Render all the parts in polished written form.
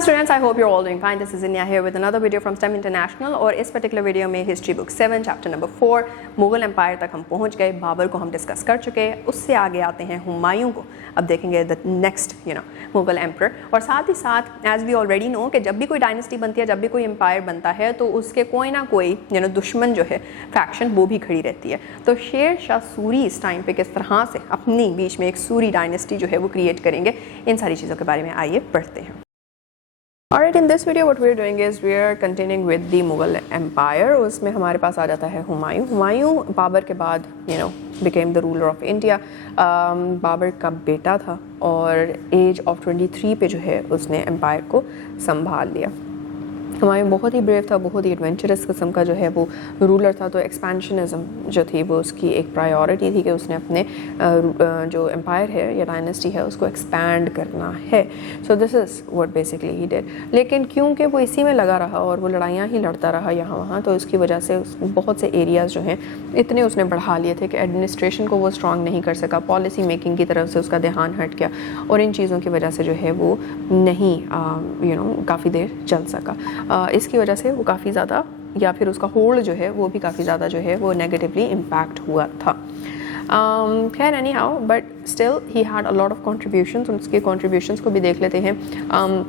Hello students, I hope you're all doing fine. This is Inya here with another video from STEM International और इस particular video में history book 7 chapter number 4 Mughal empire तक हम पहुंच गए. बाबर को हम डिस्कस कर चुके हैं. उससे आगे आते हैं हुमायूं को. अब देखेंगे द नेक्स्ट मुगल एम्पर. और साथ ही साथ एज वी ऑलरेडी नो कि जब भी कोई डायनेस्टी बनती है, जब भी कोई एम्पायर बनता है तो उसके कोई ना कोई दुश्मन जो है फैक्शन वो भी खड़ी रहती है. तो शेर शाह सूरी इस टाइम पे किस तरह से अपनी बीच में एक सूरी डायनेस्टी जो है वो क्रिएट करेंगे, इन सारी चीज़ों के बारे में आइए पढ़ते हैं. Alright, in this video what we are doing is we are continuing with the Mughal Empire. उसमें हमारे पास आ जाता है हुमायूं. हुमायूं बाबर के बाद became the ruler of India. Babar का बेटा था और एज ऑफ 23 पे जो है उसने एम्पायर को संभाल लिया. हुमायूं बहुत ही ब्रेव था, बहुत ही एडवेंचरस किस्म का जो है वो रूलर था. तो एक्सपेंशनिज्म जो थी वो उसकी एक प्रायोरिटी थी कि उसने अपने जो एम्पायर है या डायनेस्टी है उसको एक्सपैंड करना है. So this is what basically he did. लेकिन क्योंकि वो इसी में लगा रहा और वो लड़ाइयाँ ही लड़ता रहा यहाँ वहाँ, तो इसकी वजह से बहुत से एरियाज़ जो हैं इतने उसने बढ़ा लिए थे कि एडमिनिस्ट्रेशन को वो स्ट्रॉन्ग नहीं कर सका. पॉलिसी मेकिंग की तरफ से उसका ध्यान हट गया और इन चीज़ों की वजह से जो है वो नहीं काफ़ी देर चल सका. इसकी वजह से वो काफ़ी ज़्यादा या फिर उसका होल्ड जो है वो भी काफ़ी ज़्यादा जो है वो नेगेटिवली इम्पैक्ट हुआ था. खैर any how but still he had a lot of contributions. उसके कॉन्ट्रीब्यूशंस को भी देख लेते हैं.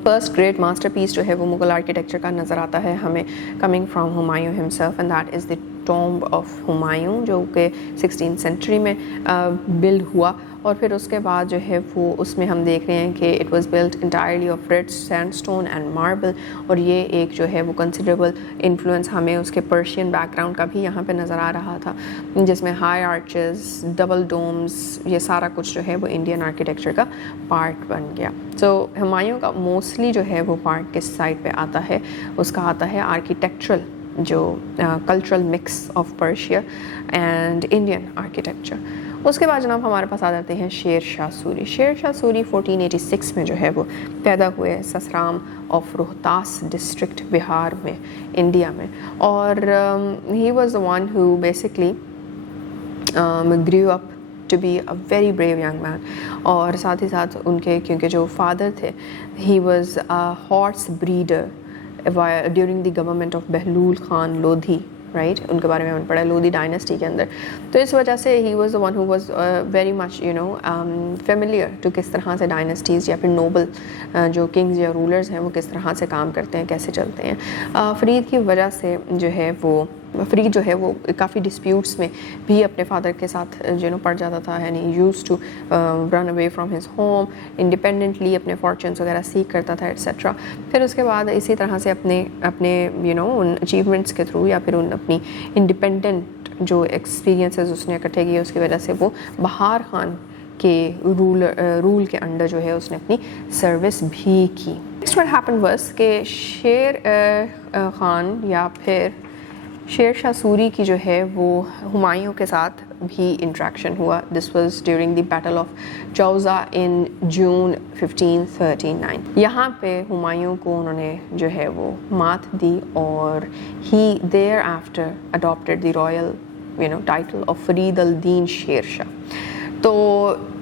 फर्स्ट ग्रेट मास्टरपीस जो है वो मुगल आर्किटेक्चर का नज़र आता है हमें coming from Humayun himself and that is the tomb of Humayun जो कि 16th सेंचुरी में बिल्ड हुआ. और फिर उसके बाद जो है वो उसमें हम देख रहे हैं कि it was built entirely of red sandstone and marble. और ये एक जो है वो कंसिडरेबल इन्फ्लुएंस हमें उसके पर्शियन बैकग्राउंड का भी यहाँ पे नज़र आ रहा था, जिसमें हाई आर्चेस, डबल डोम्स, ये सारा कुछ जो है वो इंडियन आर्किटेक्चर का पार्ट बन गया. सो हुमायूं का मोस्टली जो है वो पार्ट किस साइड पे आता है, उसका आता है आर्किटेक्चरल जो cultural mix of Persia and Indian architecture. उसके बाद जनाब हमारे पास आ जाते हैं शेर शाह सूरी. शेर शाह सूरी 1486 में जो है वो पैदा हुए ससराम ऑफ रोहतास डिस्ट्रिक्ट बिहार में, इंडिया में. और he was the one who basically grew up to be a very brave young man. और साथ ही साथ उनके क्योंकि जो फादर थे he was a horse breeder during the government of Bahlul Khan Lodhi, right. उनके बारे में हमने पढ़ा लोधी डायनेस्टी के अंदर. तो इस वजह से ही was the one who was very much familiar to किस तरह से डायनेस्टीज़ या फिर नोबल जो किंग्स या रूलर्स हैं वो किस तरह से काम करते हैं, कैसे चलते हैं. फरीद की वजह से जो है वो फरीद जो है वो काफ़ी डिस्प्यूट्स में भी अपने फादर के साथ पड़ जाता था. यानी use to run away from his home, independently अपने फॉर्चून्स वगैरह सीख करता था एट्सेट्रा. फिर उसके बाद इसी तरह से अपने उन अचीवमेंट्स के थ्रू या फिर उन अपनी इंडिपेंडेंट जो एक्सपीरियंसेस उसने इकट्ठे किए उसकी वजह से वो बहार खान के रूल के अंडर जो है उसने अपनी सर्विस भी की. नेक्स्ट व्हाट हैपेंड वाज कि शेर खान या फिर शेर शाह सूरी की जो है वो हुमायूं के साथ भी इंट्रैक्शन हुआ. This was during the battle of Chausa in June 1539. यहाँ पे हुमायूं को उन्होंने जो है वो मात दी और he thereafter adopted the royal title of Farid al Din Sher Shah. तो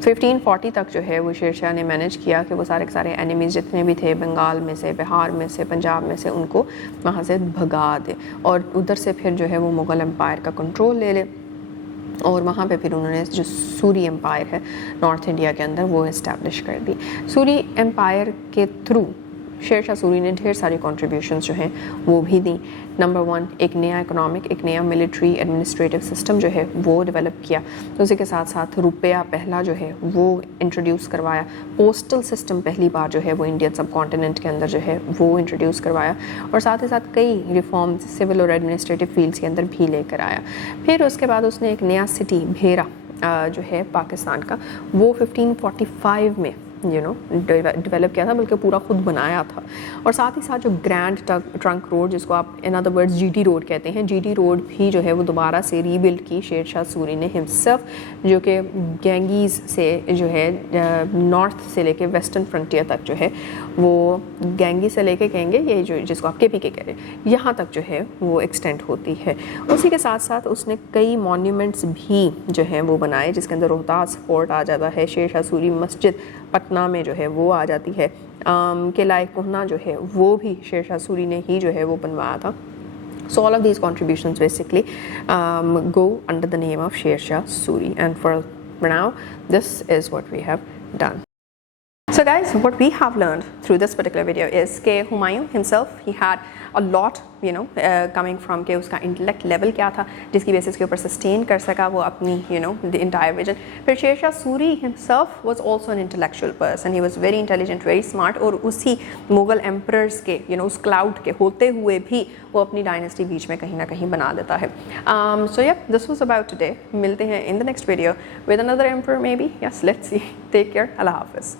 1540 तक जो है वो शेर शाह ने मैनेज किया कि वो सारे के सारे एनिमीज़ जितने भी थे बंगाल में से, बिहार में से, पंजाब में से, उनको वहाँ से भगा दे और उधर से फिर जो है वो मुग़ल एम्पायर का कंट्रोल ले ले. और वहाँ पे फिर उन्होंने जो सूरी एम्पायर है नॉर्थ इंडिया के अंदर वो इस्टेब्लिश कर दी. सूरी एम्पायर के थ्रू शेर शाह सूरी ने ढेर सारी कॉन्ट्रीब्यूशंस जो हैं वो भी दी. नंबर 1 एक नया इकोनॉमिक, एक नया मिलिट्री एडमिनिस्ट्रेटिव सिस्टम जो है वो डेवलप किया. तो उसी के साथ साथ रुपया पहला जो है वो इंट्रोड्यूस करवाया. पोस्टल सिस्टम पहली बार जो है वो इंडियन सब कॉन्टिनेंट के अंदर जो है वो इंट्रोड्यूस करवाया. और साथ ही साथ कई रिफॉर्म्स सिविल और एडमिनिस्ट्रेटिव फील्ड्स के अंदर भी लेकर आया. फिर उसके बाद उसने एक नया सिटी भेरा जो है पाकिस्तान का वो 1545 में डेवलप किया था, बल्कि पूरा खुद बनाया था. और साथ ही साथ जो ग्रैंड ट्रंक रोड जिसको आप in other words GT road कहते हैं, जीटी रोड भी जो है वो दोबारा से रीबिल्ड की शेर शाह सूरी ने हिमसेल्फ, जो कि गैंगीज़ से जो है नॉर्थ से लेके वेस्टर्न फ्रंटियर तक जो है वो गैंगी से लेके कहेंगे ये जो जिसको आप KPK कह रहे हैं यहाँ तक जो है वो एक्सटेंड होती है। उसी के साथ साथ उसने कई मॉन्यूमेंट्स भी जो हैं वो बनाए, जिसके अंदर रोहतास फोर्ट आ जाता है, शेर शाह सूरी मस्जिद पटना में जो है वो आ जाती है, किला कोहना जो है वो भी शेर शाह सूरी ने ही जो है वो बनवाया था। So all of these contributions basically go under the name of Sher Shah Suri, and for now this is what we have done. So guys, what we have learned through this particular video is that Humayun himself, he had a lot coming from कि उसका intellect level क्या था जिसकी basis के ऊपर sustain कर सका वो अपनी the entire vision। फिर Sher Shah Suri himself was also an intellectual person, he was very intelligent, very smart, और उसी मुगल emperors के उस cloud के होते हुए भी वो अपनी dynasty बीच में कहीं ना कहीं बना देता है। So yeah, this was about today। मिलते हैं in the next video with another emperor maybe, yes, let's see। Take care, Allah Hafiz।